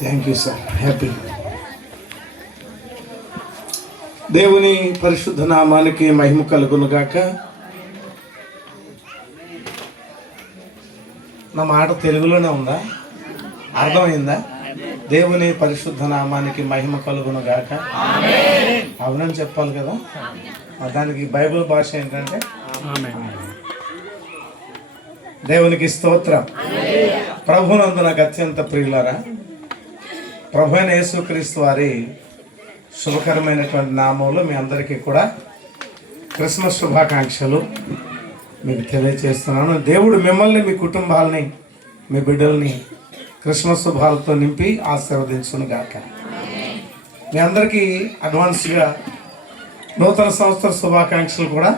Thank you sir. Happy. దేవుని పరిశుద్ధ నామానికి మహిమ కలుగునుగాక. నా మాట తెలుగులోనే ఉందా? అర్థమైందా? దేవుని పరిశుద్ధ నామానికి మహిమ కలుగునుగాక. అవునని చెప్పాలి కదా. దానికి బైబిల్ భాష ఏంటంటే దేవునికి స్తోత్రం. ప్రభునందు నాకు అత్యంత ప్రియులారా, ప్రభు అయిన యేసుక్రీస్తు వారి శుభకరమైనటువంటి నామంలో మీ అందరికీ కూడా క్రిస్మస్ శుభాకాంక్షలు మీకు తెలియజేస్తున్నాను. దేవుడు మిమ్మల్ని, మీ కుటుంబాలని, మీ బిడ్డల్ని క్రిస్మస్ శుభాలతో నింపి ఆశీర్వదించును గాక. మీ అందరికీ అడ్వాన్స్గా నూతన సంవత్సర శుభాకాంక్షలు కూడా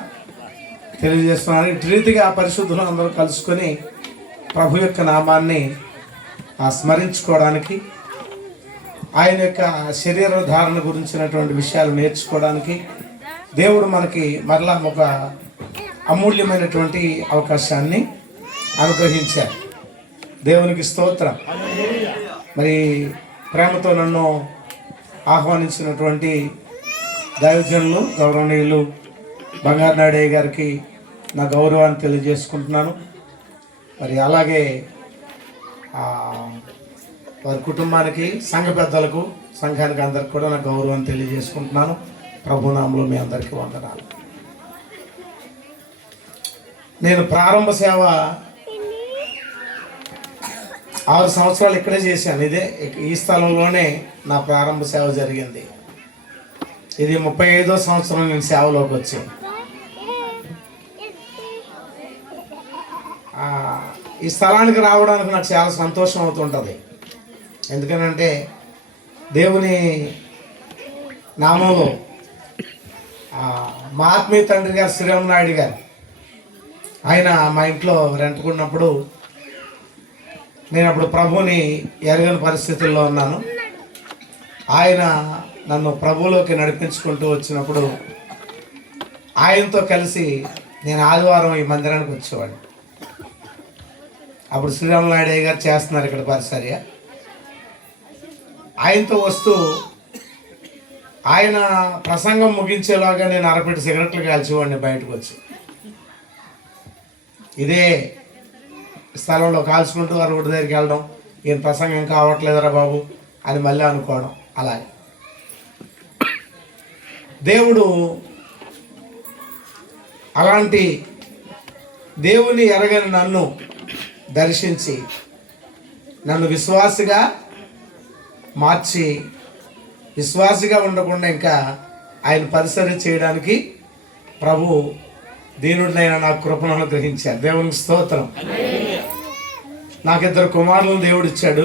తెలియజేస్తున్నాను. ఇటు రీతిగా పరిశుద్ధులు అందరూ కలుసుకొని ప్రభు యొక్క నామాన్ని స్మరించుకోవడానికి, ఆయన యొక్క శరీర ధారణ గురించినటువంటి విషయాలు నేర్చుకోవడానికి దేవుడు మనకి మరలా ఒక అమూల్యమైనటువంటి అవకాశాన్ని అనుగ్రహించారు. దేవునికి స్తోత్రం. మరి ప్రేమతో నన్ను ఆహ్వానించినటువంటి దైవజనులు గౌరవనీయులు బంగారు నాయుడయ్య గారికి నా గౌరవాన్ని తెలియజేసుకుంటున్నాను. మరి అలాగే వారి కుటుంబానికి, సంఘ పెద్దలకు, సంఘానికి అందరికి కూడా నా గౌరవాన్ని తెలియజేసుకుంటున్నాను. ప్రభునామంలో మీ అందరికీ వందనాలు. నేను ప్రారంభ సేవ 6 సంవత్సరాలు ఇక్కడే చేశాను. ఈ స్థలంలోనే నా ప్రారంభ సేవ జరిగింది. ఇది 35వ సంవత్సరం నేను సేవలోకి వచ్చాను. ఈ స్థలానికి రావడానికి నాకు చాలా సంతోషం అవుతుంటుంది. ఎందుకనంటే దేవుని నామంలో మా ఆత్మీయ తండ్రి గారు శ్రీరామ్ నాయుడు గారు, ఆయన మా ఇంట్లో రెంట్కున్నప్పుడు నేను అప్పుడు ప్రభువుని ఎరగని పరిస్థితుల్లో ఉన్నాను. ఆయన నన్ను ప్రభువులోకి నడిపించుకుంటూ వచ్చినప్పుడు ఆయనతో కలిసి నేను ఆదివారం ఈ మందిరానికి వచ్చేవాడిని. అప్పుడు శ్రీరామ్ నాయుడు గారు చేస్తున్నారు ఇక్కడ పరిచర్య. ఆయనతో వస్తూ ఆయన ప్రసంగం ముగించేలాగా నేను అరపెట్టి సిగరెట్లు కాల్చేవాడిని బయటకు వచ్చి. ఇదే స్థలంలో కాల్చుకుంటూ ఆ రోడ్డు దగ్గరికి వెళ్ళడం, ఈయన ప్రసంగం కావట్లేదురా బాబు అని మళ్ళీ అనుకోవడం. అలాగే దేవుడు అలాంటి దేవుని ఎరగని నన్ను దర్శించి నన్ను విశ్వాసిగా మార్చి, విశ్వాసిగా ఉండకుండా ఇంకా ఆయన పరిసరం చేయడానికి ప్రభు దీనుడినైనా నాకు కృపను అనుగ్రహించారు. దేవునికి స్తోత్రం. నాకు 2 కుమారులను దేవుడు ఇచ్చాడు.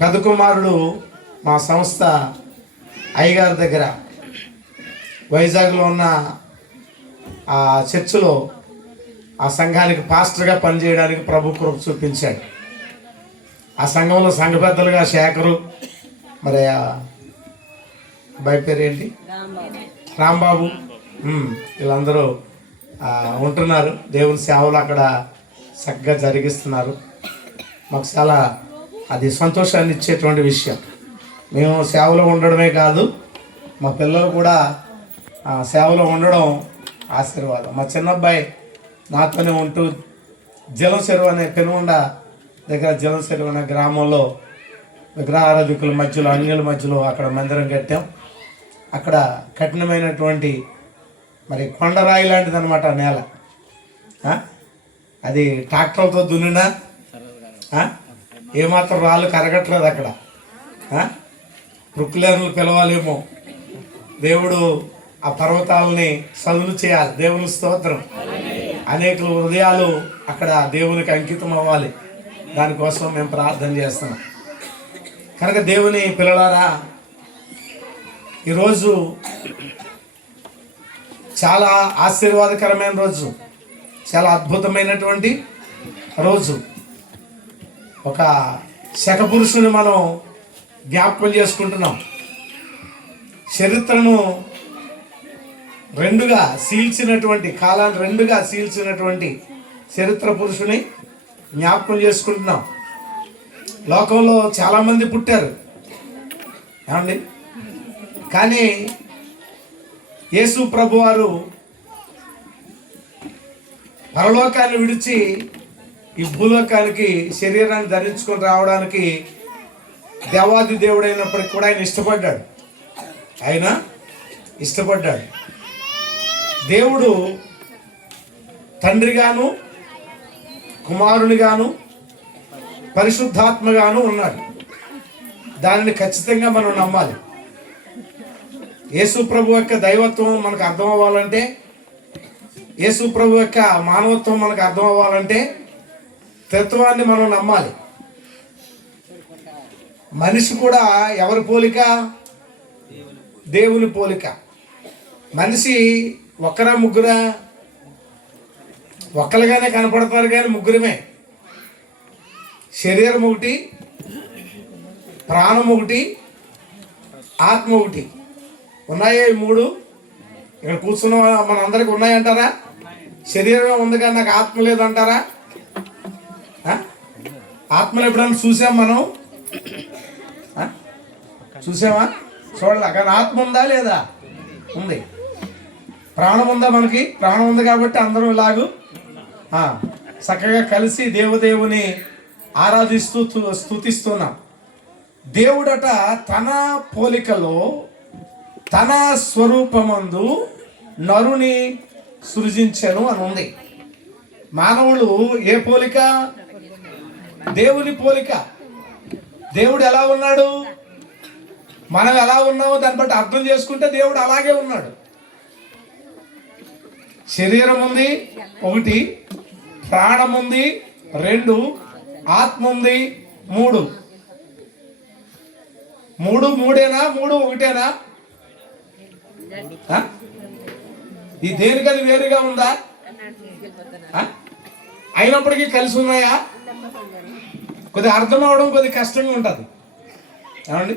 పెద్ద కుమారుడు మా సంస్థ అయ్యగారి దగ్గర వైజాగ్లో ఉన్న ఆ చర్చిలో ఆ సంఘానికి పాస్టర్గా పనిచేయడానికి ప్రభు కృప చూపించాడు. ఆ సంఘంలో సంఘ పెద్దలుగా శేఖరు, మరి అబ్బాయి పేరు ఏంటి, రాంబాబు, వీళ్ళందరూ ఉంటున్నారు. దేవుని సేవలు అక్కడ చక్కగా జరిగిస్తున్నారు. మాకు చాలా అది సంతోషాన్ని ఇచ్చేటువంటి విషయం. మేము సేవలో ఉండడమే కాదు, మా పిల్లలు కూడా సేవలో ఉండడం ఆశీర్వాదం. మా చిన్నబ్బాయి నాతోనే ఉంటూ జలం చెరువు అనే పెనుగొండ దగ్గర జలం చెరువు అనే గ్రామంలో విగ్రహారాధికుల మధ్యలో, అన్యుల మధ్యలో అక్కడ మందిరం కట్టాం. అక్కడ కఠినమైనటువంటి మరి కొండరాయి లాంటిది అనమాట నేల. అది ట్రాక్టర్లతో దున్నినా ఏమాత్రం రాళ్ళు కరగట్లేదు. అక్కడ రుక్కులేరులు పిలవాలేమో. దేవుడు ఆ పర్వతాలని చదును చేయాలి. దేవుని స్తోత్రం. అనేక హృదయాలు అక్కడ దేవునికి అంకితం అవ్వాలి. దానికోసం మేము ప్రార్థన చేస్తున్నాం. కనుక దేవుని పిల్లలారా, ఈరోజు చాలా ఆశీర్వాదకరమైన రోజు, చాలా అద్భుతమైనటువంటి రోజు. ఒక శకపురుషుని మనం జ్ఞాపకం చేసుకుంటున్నాం. చరిత్రను రెండుగా సీల్చినటువంటి, కాలాన్ని రెండుగా సీల్చినటువంటి చరిత్ర పురుషుని జ్ఞాపకం చేసుకుంటున్నాం. లోకంలో చాలామంది పుట్టారు ఏమండి, కానీ యేసు ప్రభువారు పరలోకాన్ని విడిచి ఈ భూలోకానికి శరీరాన్ని ధరించుకొని రావడానికి దేవాది దేవుడైనప్పటికీ కూడా ఆయన ఇష్టపడ్డాడు. దేవుడు తండ్రిగాను కుమారునిగాను పరిశుద్ధాత్మగాను ఉన్నాడు. దానిని ఖచ్చితంగా మనం నమ్మాలి. యేసు ప్రభు యొక్క దైవత్వం మనకు అర్థం అవ్వాలంటే, యేసు ప్రభు యొక్క మానవత్వం మనకు అర్థం అవ్వాలంటే త్రిత్వాన్ని మనం నమ్మాలి. మనిషి కూడా ఎవరి పోలిక? దేవుని పోలిక. మనిషి ఒక్కరా ముగ్గురా? ఒక్కలుగానే కనపడతారు కానీ ముగ్గురమే. శరీరం ఒకటి, ప్రాణం ఒకటి, ఆత్మ ఒకటి. ఉన్నాయా ఈ మూడు? ఇక్కడ కూర్చున్న మనందరికి ఉన్నాయంటారా? శరీరం ఉంది కానీ నాకు ఆత్మ లేదంటారా? ఆత్మలు ఎప్పుడైనా చూసాం మనం? చూసామా? చూడాల. కానీ ఆత్మ ఉందా లేదా? ఉంది. ప్రాణం ఉందా మనకి? ప్రాణం ఉంది కాబట్టి అందరం ఇలాగూ చక్కగా కలిసి దేవదేవుని ఆరాధిస్తూ స్తుతిస్తున్నాం. దేవుడట తన పోలికలో తన స్వరూపమందు నరుని సృజించెను అని ఉంది. మానవుడు ఏ పోలిక? దేవుని పోలిక. దేవుడు ఎలా ఉన్నాడు, మనం ఎలా ఉన్నామో దాన్ని బట్టి అర్థం చేసుకుంటే దేవుడు అలాగే ఉన్నాడు. శరీరం ఉంది ఒకటి, ప్రాణం ఉంది రెండు, ఆత్మ ఉంది మూడు. మూడేనా? మూడు ఒకటేనా? ఈ దేనికది వేరుగా ఉందా? అయినప్పటికీ కలిసి ఉన్నాయా? కొద్దిగా అర్థం అవడం కొద్దిగా కష్టంగా ఉంటుంది ఏమండి.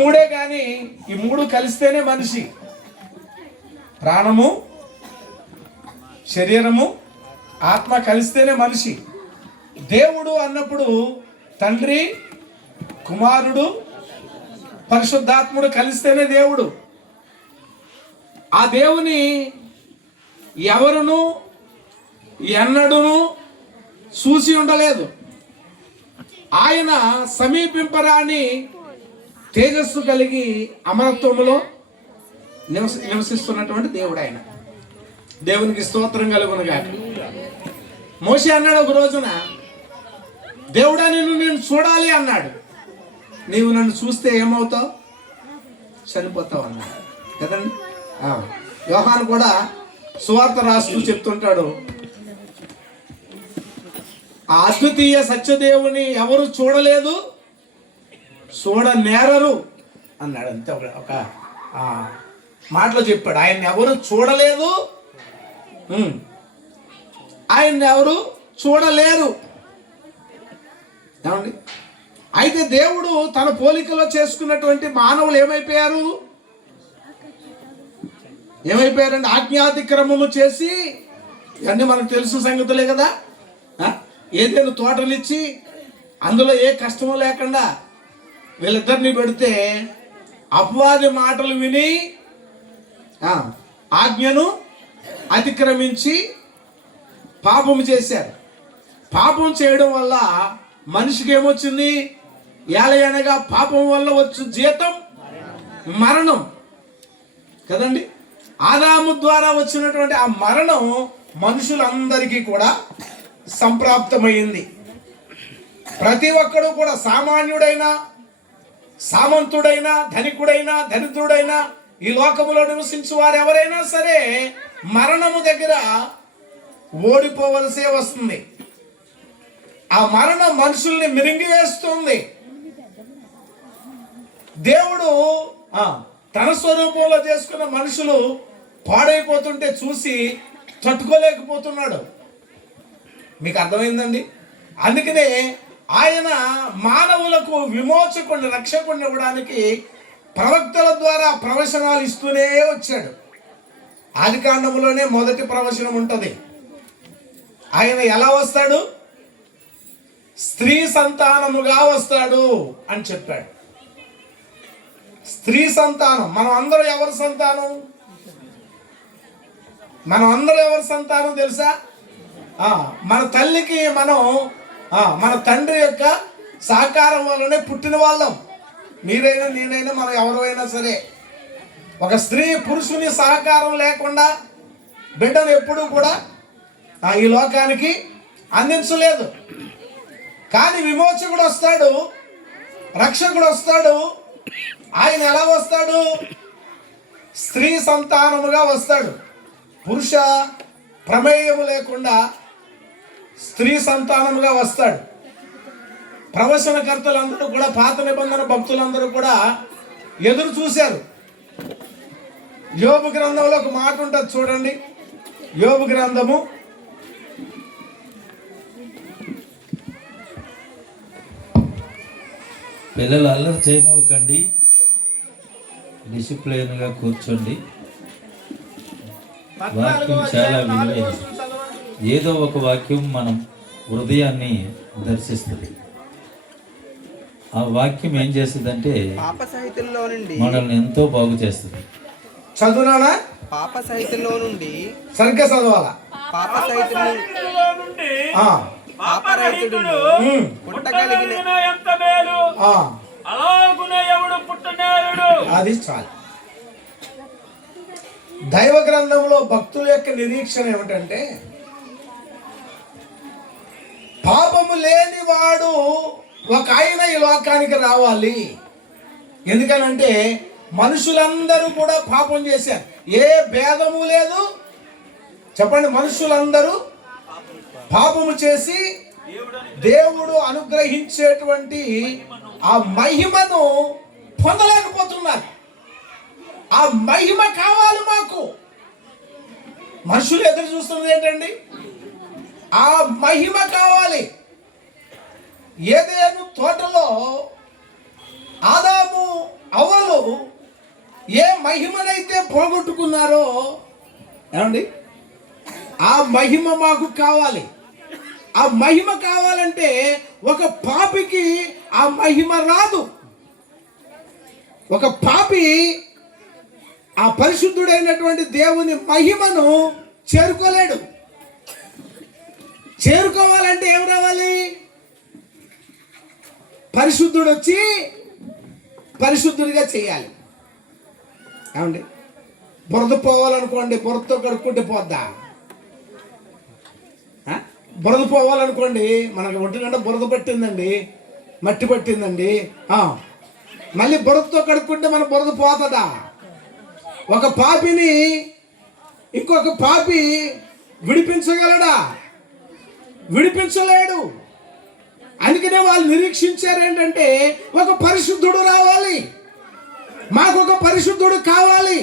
మూడే కానీ ఈ మూడు కలిస్తేనే మనిషి. ప్రాణము, శరీరము, ఆత్మ కలిస్తేనే మనిషి. దేవుడు అన్నప్పుడు తండ్రి, కుమారుడు, పరిశుద్ధాత్ముడు కలిస్తేనే దేవుడు. ఆ దేవుని ఎవరును ఎన్నడూను చూసి ఉండలేదు. ఆయన సమీపింపరాని తేజస్సు కలిగి అమరత్వములో నివసిస్తున్నటువంటి దేవుడు ఆయన. దేవునికి స్తోత్రం కలుగునుగాక. మోషే అన్నాడు ఒక రోజున, దేవుడా నేను చూడాలి అన్నాడు. నీవు నన్ను చూస్తే ఏమవుతావు? చనిపోతావు అన్నాడు కదండి. యోహాను కూడా సువార్త రాస్తూ చెప్తుంటాడు, ఆ అద్వితీయ సత్యదేవుని ఎవరు చూడలేదు, చూడనేరరు అన్నాడు. అంతే ఒక మాటలో చెప్పాడు. ఆయన ఎవరు చూడలేదు, ఆయన ఎవరు చూడలేరు ఏమండి. అయితే దేవుడు తన పోలికలో చేసుకున్నటువంటి మానవులు ఏమైపోయారండి? ఆజ్ఞాతిక్రమము చేసి, ఇవన్నీ మనకు తెలుసు సంగతులే కదా. ఏదైనా తోటలు ఇచ్చి అందులో ఏ కష్టమో లేకుండా వీళ్ళిద్దరిని పెడితే అపవాది మాటలు విని ఆజ్ఞను అతిక్రమించి పాపము చేశారు. పాపం చేయడం వల్ల మనిషికి ఏమొచ్చింది? ఏలయనగా పాపం వల్ల వచ్చు జీతం మరణం కదండి. ఆదాము ద్వారా వచ్చినటువంటి ఆ మరణం మనుషులందరికీ కూడా సంప్రాప్తమైంది. ప్రతి ఒక్కడు కూడా, సామాన్యుడైనా, సామంతుడైనా, ధనికుడైనా, దరిద్రుడైనా, ఈ లోకములో నివసించే వారు ఎవరైనా సరే మరణము దగ్గర ఓడిపోవలసే వస్తుంది. ఆ మరణం మనుషుల్ని మిరింగివేస్తుంది. దేవుడు తన స్వరూపంలో చేసుకున్న మనుషులు పాడైపోతుంటే చూసి తట్టుకోలేకపోతున్నాడు. మీకు అర్థమైందండి? అందుకనే ఆయన మానవులకు విమోచకుడిని, రక్షకుడిని ఇవ్వడానికి ప్రవక్తల ద్వారా ప్రవచనాలు ఇస్తూనే వచ్చాడు. ఆదికాండములోనే మొదటి ప్రవచనం ఉంటుంది. ఆయన ఎలా వస్తాడు? స్త్రీ సంతానముగా వస్తాడు అని చెప్పాడు. స్త్రీ సంతానం. మనం అందరూ ఎవరి సంతానం? మనం అందరూ ఎవరి సంతానం తెలుసా? మన తల్లికి మనం మన తండ్రి యొక్క సహకారం వల్లనే పుట్టిన వాళ్ళం. మీరైనా నేనైనా మనం ఎవరైనా సరే. ఒక స్త్రీ పురుషుని సహకారం లేకుండా బిడ్డను ఎప్పుడూ కూడా ఈ లోకానికి అందించలేదు. కానీ విమోచకుడు వస్తాడు, రక్షకుడు వస్తాడు. ఆయన ఎలా వస్తాడు? స్త్రీ సంతానముగా వస్తాడు. పురుష ప్రమేయము లేకుండా స్త్రీ సంతానముగా వస్తాడు. ప్రవచనకర్తలందరూ కూడా, పాత నిబంధన భక్తులందరూ కూడా ఎదురు చూశారు. యోబు గ్రంథంలో ఒక మాట ఉంటుంది చూడండి. యోబు గ్రంథము 8 పిల్లలు అల్లరి చేయనివ్వకండి, డిసిప్లైన్గా కూర్చోండి. వాక్యం చాలా విలువైనది. ఏదో ఒక వాక్యం మనం హృదయాన్ని దర్శిస్తుంది. ఆ వాక్యం ఏం చేస్తుందంటే పాప సాహిత్యంలో నుండి మనల్ని ఎంతో బాగు చేస్తుంది. చదువునా? పాప సాహిత్యంలో నుండి సరిగ్గా చదవాలా? పాప సాహిత్యంలో నుండి పాపరహితుడును పుట్టగలిగిన ఎంత మేలు, అలాగున ఎవడు పుట్టనేరుడు. అది చాలు. దైవ గ్రంథంలో భక్తుల యొక్క నిరీక్షణ ఏమిటంటే, పాపము లేని వాడు ఒక ఆయన ఈ లోకానికి రావాలి. ఎందుకనంటే మనుషులందరూ కూడా పాపం చేశారు. ఏ భేదము లేదు. చెప్పండి, మనుషులందరూ పాపము చేసి దేవుడు అనుగ్రహించేటువంటి ఆ మహిమను పొందలేకపోతున్నారు. ఆ మహిమ కావాలి మాకు. మనుషులు ఎదురు చూస్తున్నది ఏంటండి? ఆ మహిమ కావాలి. ఏదేను తోటలో ఆదాము అవ్వలు ఏ మహిమనైతే పోగొట్టుకున్నారో, ఏమండి, ఆ మహిమ మాకు కావాలి. ఆ మహిమ కావాలంటే ఒక పాపికి ఆ మహిమ రాదు. ఒక పాపి ఆ పరిశుద్ధుడైనటువంటి దేవుని మహిమను చేరుకోలేడు. చేరుకోవాలంటే ఏం రావాలి? పరిశుద్ధుడు వచ్చి పరిశుద్ధుడిగా చేయాలి. ఏమండి, బురద పోవాలనుకోండి, బురదతో కడుక్కుంటే పోద్దా? బురద పోవాలనుకోండి, మనకు ఒంటికంటే బురద పట్టిందండి, మట్టి పట్టిందండి, మళ్ళీ బురదతో కడుక్కుంటే మన బురద పోతుందా? ఒక పాపిని ఇంకొక పాపి విడిపించగలడా? విడిపించలేడు. అందుకనే వాళ్ళు నిరీక్షించారు ఏంటంటే, ఒక పరిశుద్ధుడు రావాలి, మాకు ఒక పరిశుద్ధుడు కావాలి.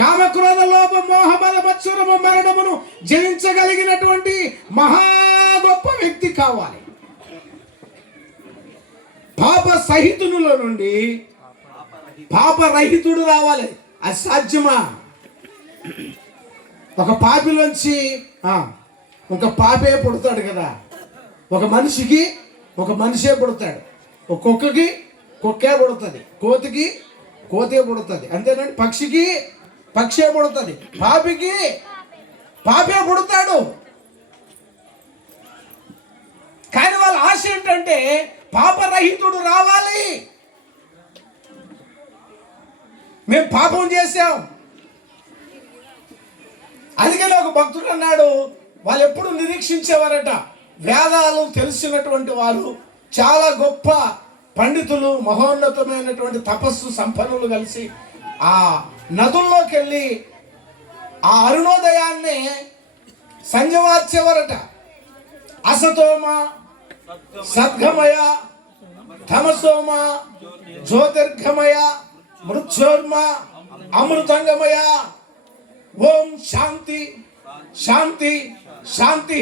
కామక్రోధ లోభ మోహ మద మత్సరము మరణమును జయించగలిగినటువంటి మహా గొప్ప వ్యక్తి కావాలి. పాప సహితునిలో నుండి పాపరహితుడు రావాలి. అది సాధ్యమా? ఒక పాపిలోంచి ఒక పాపే పుడతాడు కదా. ఒక మనిషికి ఒక మనిషే పుడతాడు. ఒక కుక్కకి కుక్కే పుడుతుంది, కోతికి కోతే పుడుతుంది, అంతేనండి. పక్షికి పక్షే పుడుతుంది, పాపికి పాపే పుడతాడు. కానీ వాళ్ళ ఆశ ఏంటంటే పాపరహితుడు రావాలి. మేము పాపం చేశాం. అందుకని ఒక భక్తుడు అన్నాడు, వాళ్ళు ఎప్పుడు నిరీక్షించేవారట, వేదాలు తెలిసినటువంటి వారు, చాలా గొప్ప పండితులు, మహోన్నతమైనటువంటి తపస్సు సంపన్నులు కలిసి ఆ నదుల్లోకి వెళ్ళి ఆ అరుణోదయాన్ని సంజవార్చేవారట. అసతోమ సద్గమయ, తమసోమ జ్యోతిర్గమయ, మృత్యోర్మ అమృతంగమయ, ఓం శాంతి శాంతి శాంతి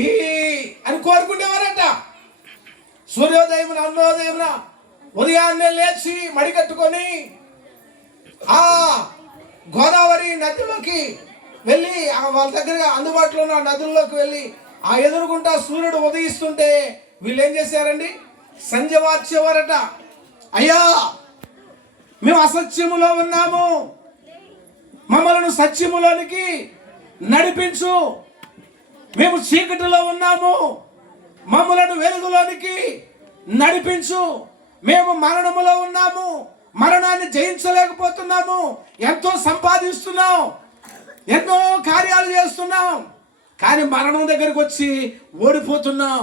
అని కోరుకునేవారట. సూర్యోదయమున అరుణోదయమున ఉదయాన్నే లేచి మడికట్టుకొని ఆ గోదావరి నదిలోకి వెళ్ళి, వాళ్ళ దగ్గర అందుబాటులో ఉన్న నదుల్లోకి వెళ్ళి ఆ ఎదురుగుంటా సూర్యుడు ఉదయిస్తుంటే వీళ్ళు ఏం చేశారండి? సంధ్య వార్చేవారట, అయ్యా మేము అసత్యములో ఉన్నాము, మమ్మలను సత్యములోనికి నడిపించు, మేము చీకటిలో ఉన్నాము, మమ్మలను వెలుగులోనికి నడిపించు, మేము మరణములో ఉన్నాము, మరణాన్ని జయించలేకపోతున్నాము, ఎంతో సంపాదిస్తున్నాం, ఎన్నో కార్యాలు చేస్తున్నాం, కానీ మరణం దగ్గరికి వచ్చి ఓడిపోతున్నాం.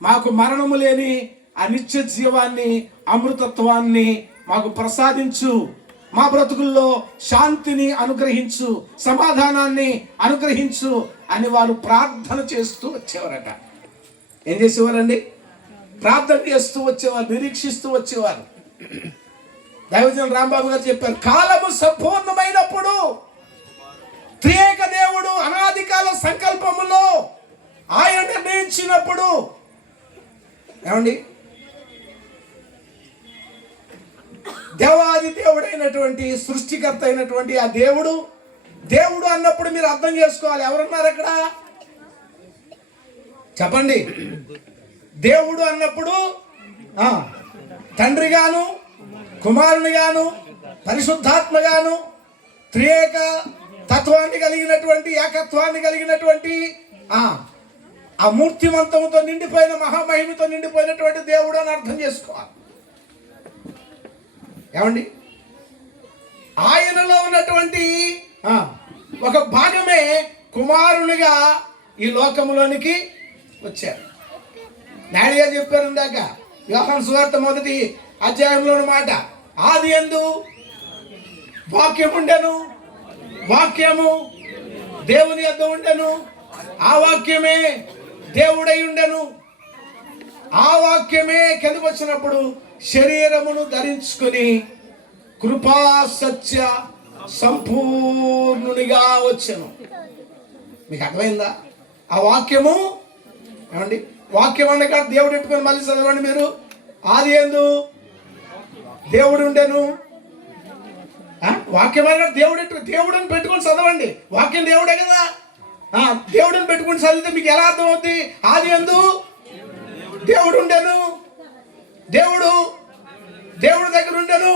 మాకు మరణము లేని ఆ నిత్య జీవాన్ని, అమృతత్వాన్ని మాకు ప్రసాదించు, మా బ్రతుకుల్లో శాంతిని అనుగ్రహించు, సమాధానాన్ని అనుగ్రహించు అని వారు ప్రార్థన చేస్తూ వచ్చేవారట. ఏం చేసేవారండి? ప్రార్థన చేస్తూ వచ్చేవారు, నిరీక్షిస్తూ వచ్చేవారు. దైవజనులు రాంబాబు గారు చెప్పారు, కాలము సంపూర్ణమైనప్పుడు త్రియేక దేవుడు అనాది కాల సంకల్పములో ఆయన నిర్ణయించినప్పుడు, ఏమండి, దేవాది దేవుడైనటువంటి సృష్టికర్త అయినటువంటి ఆ దేవుడు దేవుడు అన్నప్పుడు మీరు అర్థం చేసుకోవాలి. ఎవరున్నారు అక్కడ? చెప్పండి. దేవుడు అన్నప్పుడు తండ్రిగాను, కుమారునిగాను, పరిశుద్ధాత్మగాను, త్రియేక తత్వాన్ని కలిగినటువంటి, ఏకత్వాన్ని కలిగినటువంటి ఆ మూర్తిమంతముతో నిండిపోయిన, మహామహిమతో నిండిపోయినటువంటి దేవుడు అని అర్థం చేసుకోవాలి. ఏమండి, ఆయనలో ఉన్నటువంటి ఒక భాగమే కుమారునిగా ఈ లోకములోనికి వచ్చారు. నాయుడుగా చెప్పారు ఇందాక, యోహాను సువార్త 1వ అధ్యాయంలోని మాట, ఆది యందు వాక్యం ఉండెను, వాక్యము దేవుని యొద్ద ఉండెను, ఆ వాక్యమే దేవుడై ఉండెను, ఆ వాక్యమే కిందకు వచ్చినప్పుడు శరీరమును ధరించుకుని కృపా సత్య సంపూర్ణునిగా వచ్చెను. మీకు అర్థమైందా? ఆ వాక్యము, ఏమండి, వాక్యం అనగా దేవుడు ఎట్టుకొని మళ్ళీ చదవండి మీరు. ఆది యందు దేవుడు ఉండెను, వాక్యం అనగా దేవుడిని పెట్టుకొని చదవండి. వాక్యం దేవుడే కదా, దేవుడిని పెట్టుకుని చదివితే మీకు ఎలా అర్థం అవుతుంది? ఆది యందు దేవుడు ఉండెను, దేవుడు దగ్గర ఉండెను,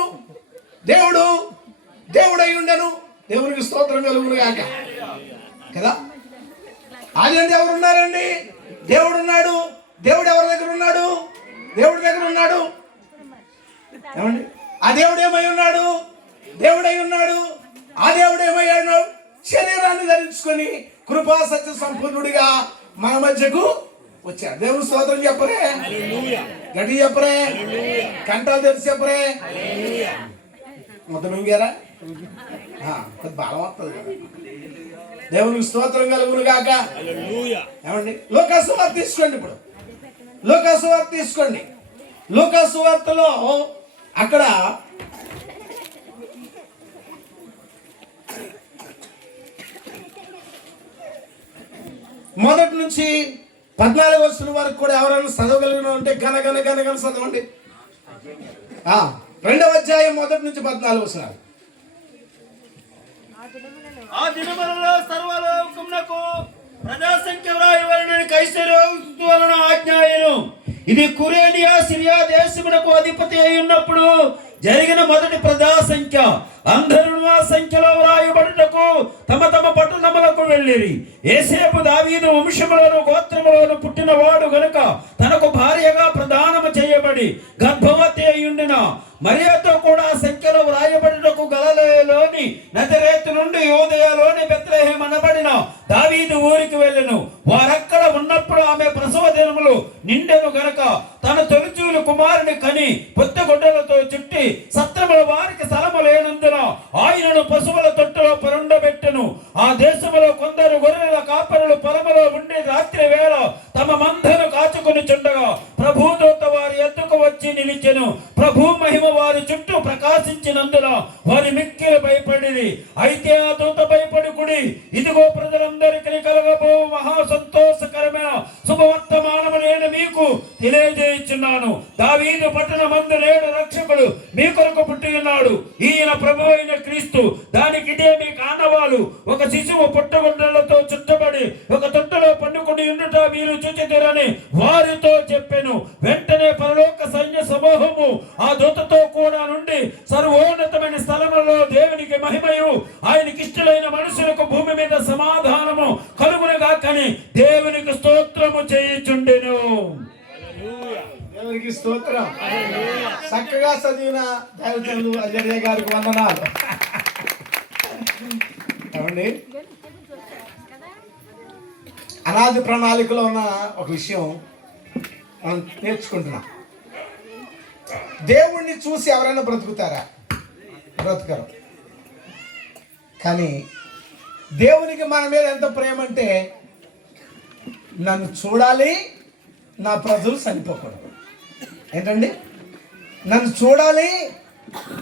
దేవుడై ఉండెను. దేవునికి స్తోత్రం కలుగును గాక కదా. ఆది యందు ఎవరు ఉన్నారండి? దేవుడు ఉన్నాడు. దేవుడు ఎవరి దగ్గర ఉన్నాడు? దేవుడి దగ్గర ఉన్నాడు. ఏమండి, ఆ దేవుడు ఏమై ఉన్నాడు? దేవుడై ఉన్నాడు. ఆ దేవుడు ఏమయ్యాడు? శరీరాన్ని ధరించుకొని కృపా సత్య సంపూర్ణుడిగా మన మధ్యకు వచ్చాడు. దేవుడు స్తోత్రం చెప్పరే, గడి చెప్పరే, కంటాలు తెరిచి చెప్పరే. మొత్తం మింగారా? బలం వస్తుంది కదా. దేవునికి స్తోత్రం కలుగును గాక. ఏమండి, లూకాసు వార్త తీసుకోండి. ఇప్పుడు లూకాసు వార్త తీసుకోండి. లూకాసు వార్తలో అక్కడ మొదటి నుంచి 14వ వచనం వరకు కూడా ఎవరైనా చదవగలిగిన ఉంటే గనగన చదవండి. 2వ అధ్యాయం 1 నుంచి 14 వచనాలు. ఆ దినములలో సర్వలోకమునకు ప్రజాసంఖ్య వ్రాయవలనని కైసరు వలన ఆజ్ఞాయను. ఇది కురేనియా సిరియా దేశమునకు అధిపతి అయి ఉన్నప్పుడు జరిగిన మొదటి ప్రజాసంఖ్య. అందరూ ఆ సంఖ్యలో వ్రాయబడుటకు తమ తమ పట్టణములకు వెళ్ళిరి. యేసేపు దావీదు వంశములోను గోత్రములోను పుట్టినవాడు గనుక తనకు భార్యగా ప్రదానము చేయబడి గర్భవతి అయ్యుండిన మరియతో కూడా సంఖ్యలో వ్రాయబడుటకు గలిలయలోని నజరేతు నుండి యూదయలోని బెత్లెహేము అనబడిన దావీదు ఊరికి వెళ్ళెను. వారక్కడ ఉన్నప్పుడు ఆమె ప్రసవ దినములు నిండెను గనుక తన తొలిచూలు కుమారుని కని పొత్తిగుడ్డలతో చుట్టి సత్రముల వారికి స్థలము లేనందున ఆయనను పశువుల తొట్టులో పరుండబెట్టెను. ఆ దేశములో కొందరు గొర్రెల కాపరులు పొలములో ఉండి రాత్రి వేళ తమ మందను కాచుకుని చుండగా ప్రభుదూత వారి ఎద్దుకు వచ్చి నిలిచెను. ప్రభు మహిమ వారి చుట్టూ ప్రకాశించినందున వారి మిక్కిలి భయపడిరి. అయితే ఆ దూత భయపడి కుడి, ఇదిగో ప్రజలందరికీ కలగబో మహా సంతోషకరమైన శుభవర్తమానము నేను మీకు తెలియజేయుచున్నాను. దావీదు పట్టణమందు నేడు రక్షకుడు మీ కొరకు పుట్టి ఉన్నాడు. ఈయన ప్రభు అయిన క్రీస్తు. దానికి ఇదే మీ కానవాలు. ఒక శిశువు పుట్టగుడ్డలతో చుట్టబడి ఒక తొట్టులో పండుకొని ఉండుట మీరు చూచెదరని వారి వారితో చెప్పెను. వెంటనే పరలోక సైన్య సమూహము ఆ దూతతో కూడా నుండి సర్వోన్నతమైన స్థలములలో దేవునికి మహిమయు ఆయనకి ఇష్టలైన మనుషులకు భూమి మీద సమాధానము కలుగునగాకని దేవునికి స్తోత్రము చేయుచుండెను. దేవునికి స్తోత్రం. చక్కగా చదివిన దైవజనులు అజర్య గారికి వందనాలు. ఏమండి, అనాది ప్రణాళికలో ఉన్న ఒక విషయం మనం నేర్చుకుంటున్నాం. దేవుణ్ణి చూసి ఎవరైనా బ్రతుకుతారా? బ్రతకరు. కానీ దేవునికి మన మీద ఎంత ప్రేమ అంటే, నన్ను చూడాలి, నా ప్రజలు చనిపోకూడదు. ఏంటండి? నన్ను చూడాలి,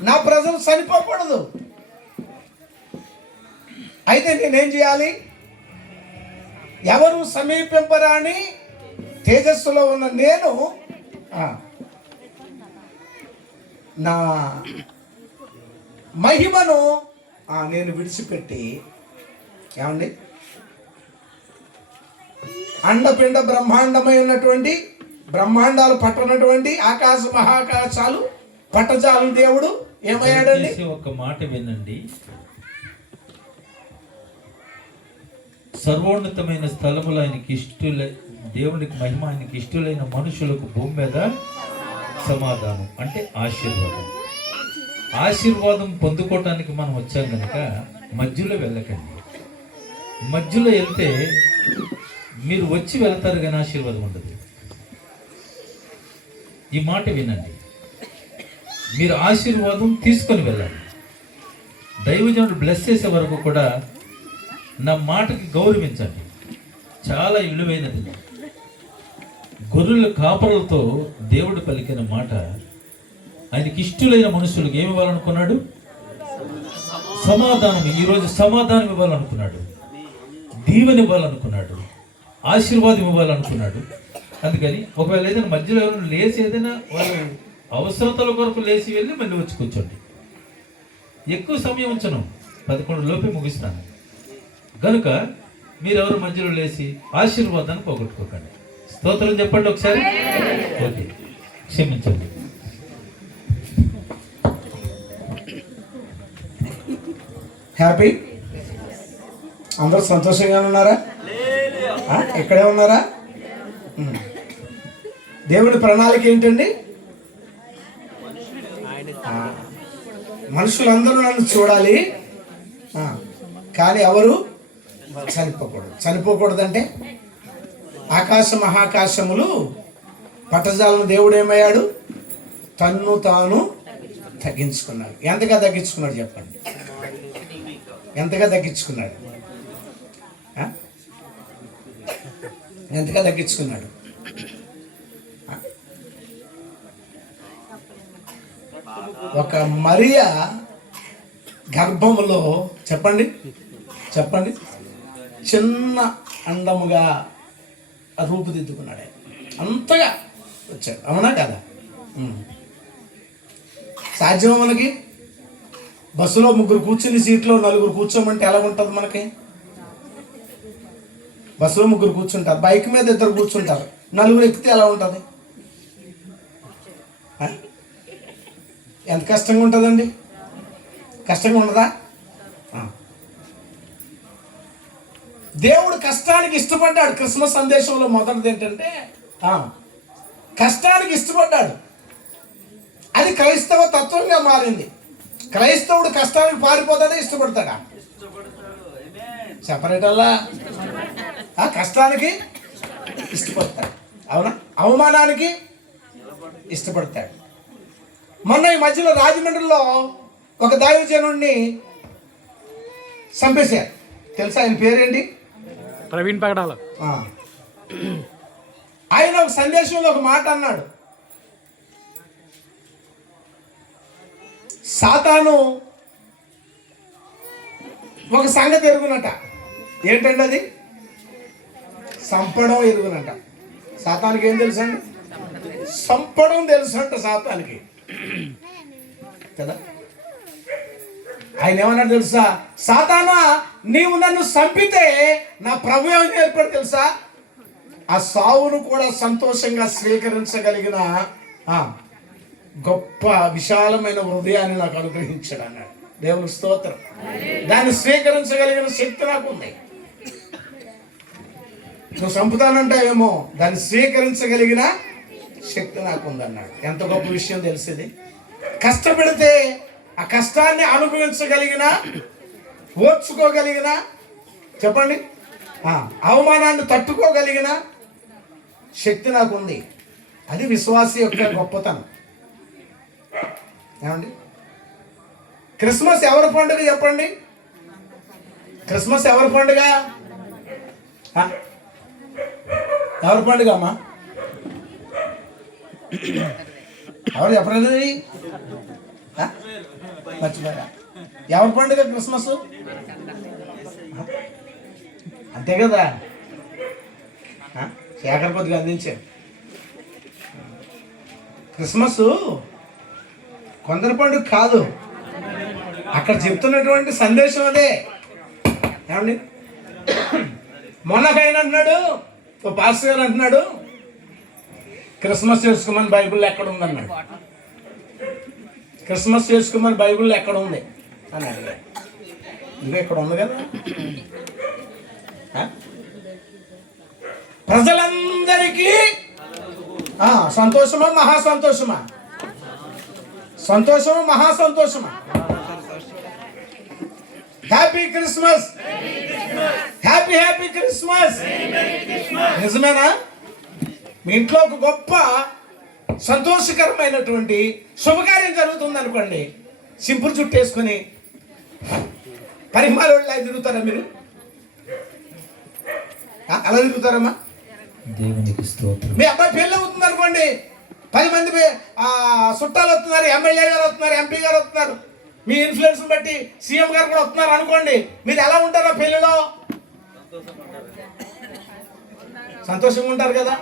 నా ప్రజలు చనిపోకూడదు. అయితే నేనేం చేయాలి? ఎవరు సమీపింపరాని తేజస్సులో ఉన్న నేను నా మహిమను నేను విడిచిపెట్టి, ఏమండి, అండపిండ బ్రహ్మాండమై ఉన్నటువంటి బ్రహ్మాండాలు పట్టనటువంటి ఆకాశ మహాకాశాలు పట్టజాలు దేవుడు ఏమయ్యాడండి? ఒక మాట వినండి. సర్వోన్నతమైన స్థలములు ఆయనకి దేవునికి మహిమ, ఆయనకి ఇష్టలైన మనుషులకు భూమి మీద సమాధానం అంటే ఆశీర్వాదం. ఆశీర్వాదం పొందుకోవటానికి మనం వచ్చాం కనుక మధ్యలో వెళ్ళకండి. మధ్యలో వెళ్తే మీరు వచ్చి వెళ్తారు కానీ ఆశీర్వాదం ఉండదు. ఈ మాట వినండి. మీరు ఆశీర్వాదం తీసుకొని వెళ్ళాలి. దైవజనుడు బ్లెస్ చేసే వరకు కూడా నా మాటకి గౌరవించండి. చాలా విలువైనది. గొర్రెల కాపరులతో దేవుడు పలికిన మాట, ఆయనకి ఇష్టలైన మనుషులకు ఏమి ఇవ్వాలనుకున్నాడు? సమాధానం. ఈరోజు సమాధానం ఇవ్వాలనుకున్నాడు, దీవెన ఇవ్వాలనుకున్నాడు, ఆశీర్వాదం ఇవ్వాలనుకున్నాడు. అందుకని ఒకవేళ ఏదైనా మధ్యలో ఎవరైనా లేచి ఏదైనా వాళ్ళు అవసరతల కొరకు లేచి వెళ్ళి మళ్ళీ వచ్చి కూర్చోండి. ఎక్కువ సమయం ఉంచను, 11 లోపే ముగిస్తాను కనుక మీరెవరు మధ్యలో లేచి ఆశీర్వాదాన్ని పోగొట్టుకోకండి. స్తోత్రం చెప్పండి ఒకసారి. ఓకే, క్షమించండి. హ్యాపీ? అందరూ సంతోషంగా ఉన్నారా? ఇక్కడే ఉన్నారా? దేవుడి ప్రణాళిక ఏంటండి? మనుషులందరూ నన్ను చూడాలి, కానీ ఎవరు చనిపోకూడదు. చనిపోకూడదంటే ఆకాశ మహాకాశములు పట్టజాలను దేవుడు ఏమయ్యాడు? తన్ను తాను తగ్గించుకున్నాడు. ఎంతగా తగ్గించుకున్నాడు చెప్పండి? ఎంతగా తగ్గించుకున్నాడు? ఎంతగా తగ్గించుకున్నాడు? ఒక మరియ గర్భములో చెప్పండి చెప్పండి చిన్న అండముగా రూపుదిద్దుకున్నాడు. అంతగా వచ్చాడు. అవునా కదా? సాధ్యమా మనకి? బస్సులో 3 కూర్చుని సీట్లో 4 కూర్చోమంటే ఎలా ఉంటుంది మనకి? బస్సులో 3 కూర్చుంటారు, బైక్ మీద 2 కూర్చుంటారు, 4 ఎక్కితే ఎలా ఉంటుంది? ఎంత కష్టంగా ఉంటుందండి? కష్టంగా ఉండదా? దేవుడు కష్టానికి ఇష్టపడ్డాడు. క్రిస్మస్ సందేశంలో మొదటిది ఏంటంటే కష్టానికి ఇష్టపడ్డాడు. అది క్రైస్తవ తత్వంగా మారింది. క్రైస్తవుడు కష్టానికి పారిపోతాడా, ఇష్టపడతాడా? సెపరేట్ అలా కష్టానికి ఇష్టపడతాడు. అవునా? అవమానానికి ఇష్టపడతాడు. మొన్న ఈ మధ్యలో రాజమండ్రిలో ఒక దైవజనుడిని చంపేశారు. తెలుసా ఆయన పేరేంటి? ప్రవీణ్ పగడాల. ఆయన ఒక సందేశంలో ఒక మాట అన్నాడు. సాతాను ఒక సంగతి ఎరుగునట. ఏంటండి అది? సంపడం ఎరుగునట. సాతానికి ఏం తెలుసు అండి? సంపడం తెలుసు అంట సాతానికి కదా. ఆయన ఏమన్నాడు తెలుసా? సాతానా, నీవు నన్ను చంపితే నా ప్రభు ఏమని ఏర్పడు తెలుసా? ఆ సావును కూడా సంతోషంగా స్వీకరించగలిగిన గొప్ప విశాలమైన హృదయాన్ని నాకు అనుగ్రహించాడు అన్నాడు. దేవుని స్తోత్రం. దాన్ని స్వీకరించగలిగిన శక్తి నాకు ఉంది. నువ్వు చంపుతానంటావేమో, దాన్ని స్వీకరించగలిగిన శక్తి నాకు ఉందన్నాడు. ఎంత గొప్ప విషయం తెలిసింది. కష్టపడితే ఆ కష్టాన్ని అనుభవించగలిగిన, ఓర్చుకోగలిగిన, చెప్పండి, అవమానాన్ని తట్టుకోగలిగిన శక్తి నాకుంది. అది విశ్వాసి యొక్క గొప్పతనం. ఏమండి, క్రిస్మస్ ఎవరి పండుగ చెప్పండి? క్రిస్మస్ ఎవరి పండుగ? ఎవరి పండుగ అమ్మా? ఎవరు చెప్పలేదు? మర్చిపోయా. ఎవరి పండుగ క్రిస్మస్? అంతే కదా, శేఖర్ పొద్దుగా అందించారు. క్రిస్మస్ కొందరి పండుగ కాదు, అక్కడ చెప్తున్నటువంటి సందేశం అదే. ఏమండి, మొన్నకైనా అంటున్నాడు, ఓ పాస్టర్ గారు అంటున్నాడు, క్రిస్మస్ చేసుకోమని బైబిల్లో ఎక్కడ ఉందన్నాడు. క్రిస్మస్ చేసుకోమని బైబిల్లో ఎక్కడ ఉంది అని అడిగాడు. ఇంకా ఇక్కడ ఉంది కదా. ప్రజలందరికీ సంతోషమా మహాసంతోషమా? సంతోషమా మహాసంతోషమా? Happy Christmas, happy happy Christmas. నిజమేనా? మీ ఇంట్లో ఒక గొప్ప సంతోషకరమైనటువంటి శుభకార్యం జరుగుతుంది అనుకోండి, సింపుల్ చుట్టూ వేసుకొని పరిమాణాలు తిరుగుతారా మీరు? అలా తిరుగుతారమ్మా? దేవునికి స్తోత్రం. మీ అబ్బాయి పెళ్ళి అవుతుంది అనుకోండి, 10 మంది చుట్టాలు వస్తున్నారు, ఎమ్మెల్యే గారు వస్తున్నారు, ఎంపీ గారు వస్తున్నారు, మీ ఇన్ఫ్లుయెన్స్ బట్టి సీఎం గారు కూడా వస్తున్నారు అనుకోండి. మీరు ఎలా ఉంటారో పెళ్లిలో? సంతోషంగా ఉంటారు కదా.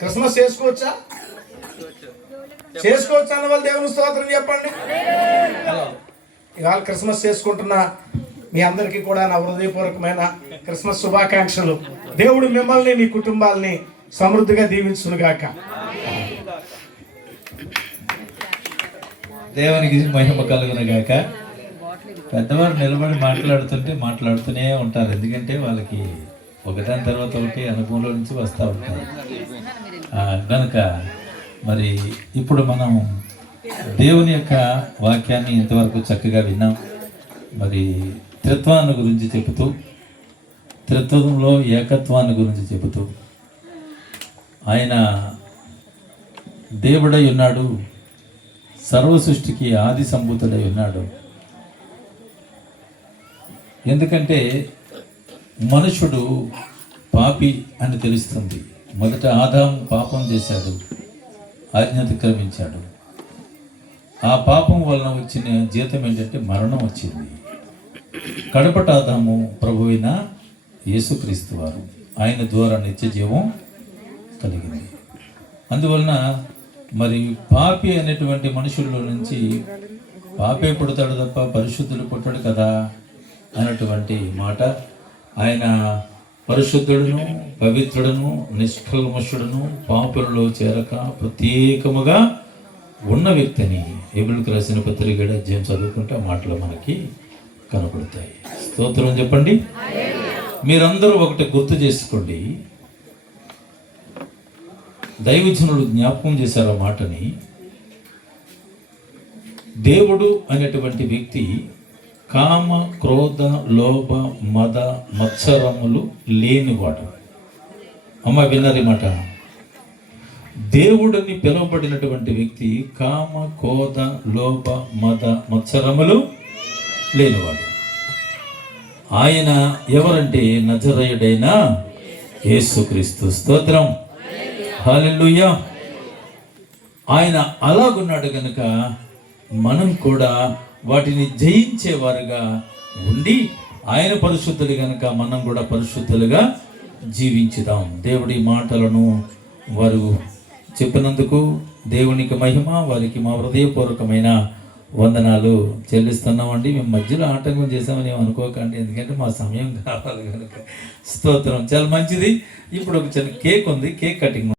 క్రిస్మస్ చేసుకోవచ్చా? చేసుకోవచ్చు అన్న వాళ్ళు దేవుని స్తోత్రం చెప్పండి. ఇవాళ క్రిస్మస్ చేసుకుంటున్న మీ అందరికీ కూడా నా హృదయపూర్వకమైన క్రిస్మస్ శుభాకాంక్షలు. దేవుడు మిమ్మల్ని, మీ కుటుంబాలని సమృద్ధిగా దీవించునుగాక. దేవునికి మహిమ కలుగును గాక. పెద్దవారు నిలబడి మాట్లాడుతూనే ఉంటారు. ఎందుకంటే వాళ్ళకి ఒకదాని తర్వాత ఒకటి అనుభవంలో నుంచి వస్తూ ఉంటారు కనుక మరి ఇప్పుడు మనం దేవుని యొక్క వాక్యాన్ని ఇంతవరకు చక్కగా విన్నాం. మరి త్రిత్వాన్ని గురించి చెబుతూ, త్రిత్వంలో ఏకత్వాన్ని గురించి చెబుతూ, ఆయన దేవుడై ఉన్నాడు, సర్వ సృష్టికి ఆది సంభూతుడై ఉన్నాడు. ఎందుకంటే మనుషుడు పాపి అని తెలుస్తుంది. మొదట ఆదాము పాపం చేశాడు, ఆజ్ఞ అతిక్రమించాడు. ఆ పాపం వలన వచ్చిన జీతం ఏంటంటే మరణం వచ్చింది. కడపట ఆదాము ప్రభువైన యేసుక్రీస్తు వారు, ఆయన ద్వారా నిత్య జీవం కలిగింది. అందువలన మరి పాపి అనేటువంటి మనుషుల్లో నుంచి పాపే పుడతాడు తప్ప పరిశుద్ధుడు పుట్టాడు కదా అన్నటువంటి మాట. ఆయన పరిశుద్ధుడును, పవిత్రుడును, నిష్కల్మషుడును, పాపులలో చేరక ప్రత్యేకముగా ఉన్న వ్యక్తిని హెబ్రీయులకు రాసిన పత్రిక అధ్యాయం చదువుకుంటే ఆ మాటలు మనకి కనపడతాయి. స్తోత్రం చెప్పండి. మీరందరూ ఒకటి గుర్తు చేసుకోండి. దైవజనులు జ్ఞాపకం చేశారు ఆ మాటని. దేవుడు అనేటువంటి వ్యక్తి కామ, క్రోధ, లోభ, మద, మత్సరములు లేనివాడు. అమ్మ విన్నది మాట. దేవుడిని పిలువబడినటువంటి వ్యక్తి కామ, క్రోధ, లోభ, మద, మత్సరములు లేనివాడు. ఆయన ఎవరంటే నజరేయుడైన యేసుక్రీస్తు. స్తోత్రం, హల్లెలూయా. ఆయన అలాగున్నాడు కనుక మనం కూడా వాటిని జయించేవారుగా ఉండి, ఆయన పరిశుద్ధులు కనుక మనం కూడా పరిశుద్ధులుగా జీవించుదాం. దేవుడి మాటలను వారు చెప్పినందుకు దేవునికి మహిమ. వారికి మా హృదయపూర్వకమైన వందనాలు చెల్లిస్తున్నామండి. మేము మధ్యలో ఆటంకం చేసామని ఏమి అనుకోకండి, ఎందుకంటే మా సమయం కావాలి కనుక. స్తోత్రం. చాలా మంచిది. ఇప్పుడు ఒక చిన్న కేక్ ఉంది, కేక్ కటింగ్